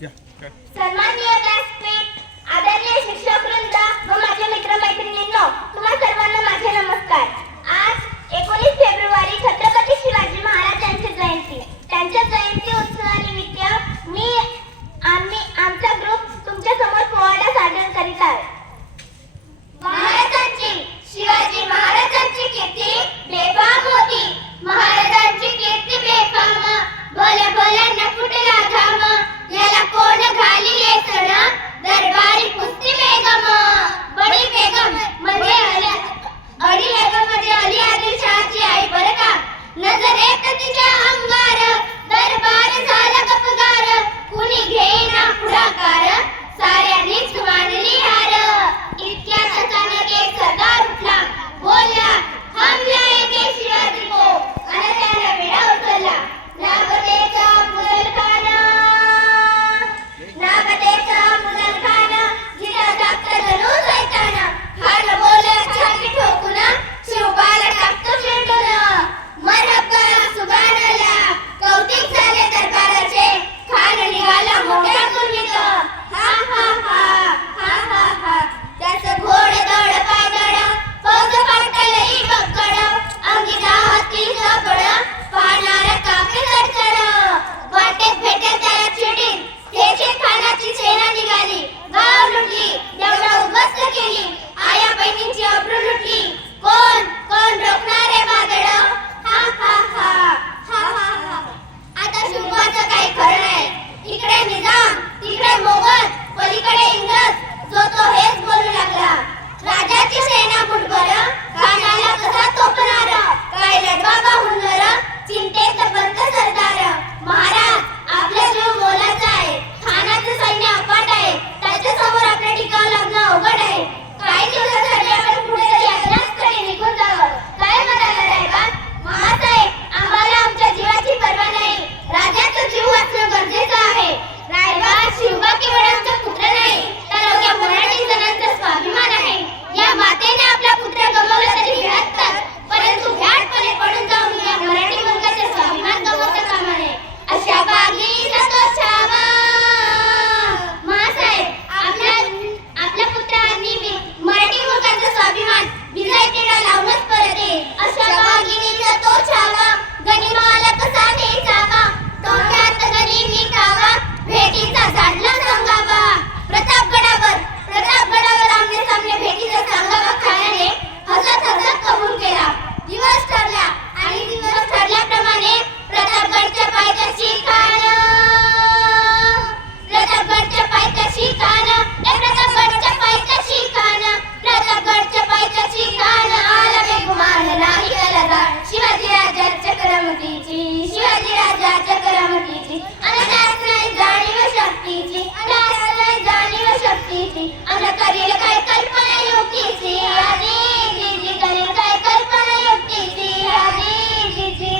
सन्माननीय व्यासपीठ, आदरणीय शिक्षकवृंद व माझे मित्रमैत्रिणींनो, तुम्हा सर्वांना माझे नमस्कार. आज 19 फेब्रुवारी छत्रपती शिवाजी महाराजांची जयंती. त्यांच्या जयंती उत्सवानिमित्त आमचा ग्रुप तुमच्या समोर पोवाडा सादर करीत आहे. शिवाजी महाराजांची कीर्ती बेफाम होती. महाराजांची कीर्ती बेफाम, भल्या भल्यांना फुटला घाम. याला कोण घालिले सण, दरबारी कुस्ती बेगम. बडी बेगम म्हणजे अली आदिलशहाची आई बरं का. नजर येत तिच्या अंगार, दरबार झाला गपगार. कुणी घेईना पुढाकार, साऱ्यांनीच मानली हार. इतक्यात अचानक एक सरदार उठला, बोलला, हम लाएंगे शिवाजी को. आणि त्याने विडा उचलला. नागदेचा मुघलखाना, जिला जागता जणू सैताना. हार बोला छाती ठोकून, शिवबाला टाकतो शेंडून. मरहबा सुभानअल्ला, कौतिक झाले दरबाराचे. खान निघाला मोठ्या कुर्मीत. हा हा हा हा हा हा. त्याचं घोड दड पाय दड, फौज फाटलई बक्कड. अंगिता हाती झपड, पाहणारा कापे चढचढ. वाटेत भेटेल त्याला चिडीन, खेचे खानाची सेना निघाली. गाव लुटली, देवळा उद्ध्वस्त केली. आया बहिणींची अब्रू लुटली. कोण कोण रोखणारे बादड. हा हा हा हा हा हा. आता शिवबाचं काही खरं नाही. इकडे निजाम, तिकडे मोगल, पलीकडे इंग्रज. जो तो हेच बोलू लागला. राजाची सेना मुठभर, खानाला कसा तोपणार. काय लढवाबा हुनर, चिंतेत पंत सरदार. महाराज, आपला जीव मोलाचा आहे. खानाचं सैन्य अफाट आहे. त्याच्या समोर आपल्या टिकाव लागणं अवघड आहे. काही दिवसासाठी आपण कुठेतरी अज्ञातस्थळी निघून जावं. काय म्हणाला रायबाग? महासाहेब, आम्हाला आमच्या जीवाची पर्वा नाही. राजाचा जीव वाचणं गरजेचं आहे. रायबाग, शिवबा केवळ आमचा पुत्र नाही, तर अवघ्या मराठी जणांचा स्वाभिमान आहे. या मातेने आपला पुत्र गमावला तरी भ्याटतात, परंतु भ्याटपणे पडून जाऊन या मराठी वंशाचा स्वाभिमान गमावता कामा नये. अशा बागीचा तो छावा. महासाहेब, आपल्या पुत्रांनी मराठी मुलकाचा स्वाभिमान विजय तिढा लावूनच परत येईल. अशा बागीचा तो छावा, गनिमाला कसा न्यायचावा. तोंडात गनिमी खावा, भेटीचा झाडला सांगावा. प्रतापगडावर आमने सामने भेटीचा सांगावा. खाण्याने हसत हसत कबूल केला. दिवस ठरला आणि दिवस ठरल्याप्रमाणे प्रतापगडच्या पायथ्याशी खान. प्रतापगडच्या पायथ्याशी खान. प्रतापगडच्या पायथ्याशी खान. प्रतापगडच्या पायथ्याशी खान. आला बेगुमान नाही त्याला जाण. शिवाजी राजाच्या करामतीची, शिवाजी राजाच्या करामतीची. आणि त्याच नाही जाणीव शक्तीची, त्याच नाही जाणीव शक्तीची. आणि करेल काय कल्पना युक्तीची. आजी जी करेल काय कल्पना युक्तीची. आजी जी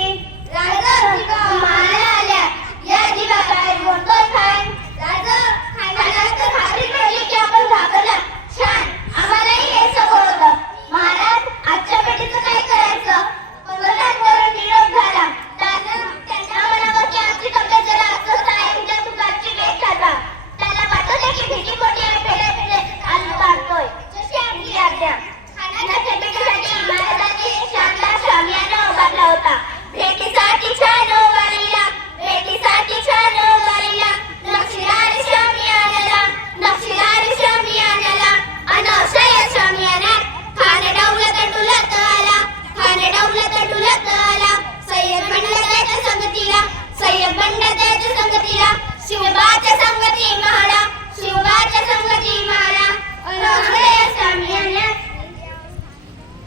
माला आल्या. या जीवा काय बोलतोय खान. खानाला तर खात्री पडली की आपण घाबरला. छान, आम्हालाही हे सगळं होतं. महाराज, आजच्या पेटीचं काय करायचं. वरून निरोप झाला. त्यांना म्हणावं की आमची तब्येत जरा अस्वस्थ आहे. उद्या तुपाची बेट खाता. त्याला वाटत की भीती मोठी आहे. पेढे आलू काढतोय. जशी आमची आज्ञा. खानाच्या भेटीसाठी महाराजांनी शानला शामियाना उभारला होता. भेटीसाठी छान उभारला. भेटीसाठी छान उभारला. नक्षीदार शामियानाला, नक्षीदार शामियानाला. अनवशय शामियानात खान डौलत डुलत आला. खान डौलत डुलत आला. सय्यद बंड त्याच्या संगतीला, सय्यद बंड त्याच्या संगतीला. शिवबाच्या संगती महाडा, शिवबाच्या संगती महाडा. अनवशय शामियानात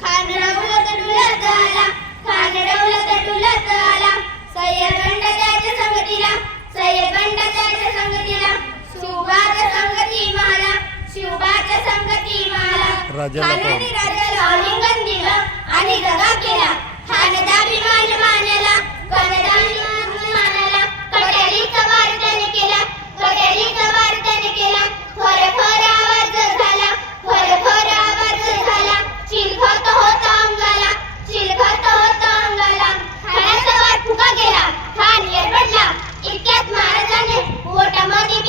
खान डौलत डुलत आला. खान डौलत डुलत आला. सय्यद बंड त्याच्या संगतीला, सय्यद बंड त्याच्या संगतीला. शिवबाच्या संगती महाडा, शिवबाच्या संगती महाडा. खानाने राजाला आलिंगन दिलं आणि दगा केला. खानदाभिमान मानला, खानदाभिमान मानला. कट्यारीचा वार त्याने केला, कट्यारीचा वार त्याने केला. फर आवाज झाला, फर आवाज झाला. चिलखत होता अंगाला, चिलखत होता अंगाला. खानाचा वार फुका गेला. खान एरबडला. इतक्यात महाराजाने पोटामध्ये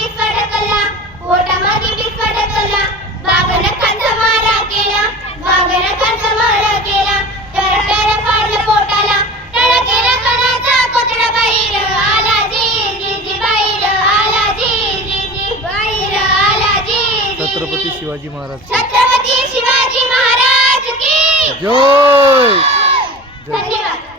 छत्रपती शिवाजी महाराज छत्रपती शिवाजी महाराज की जय जय धन्यवाद.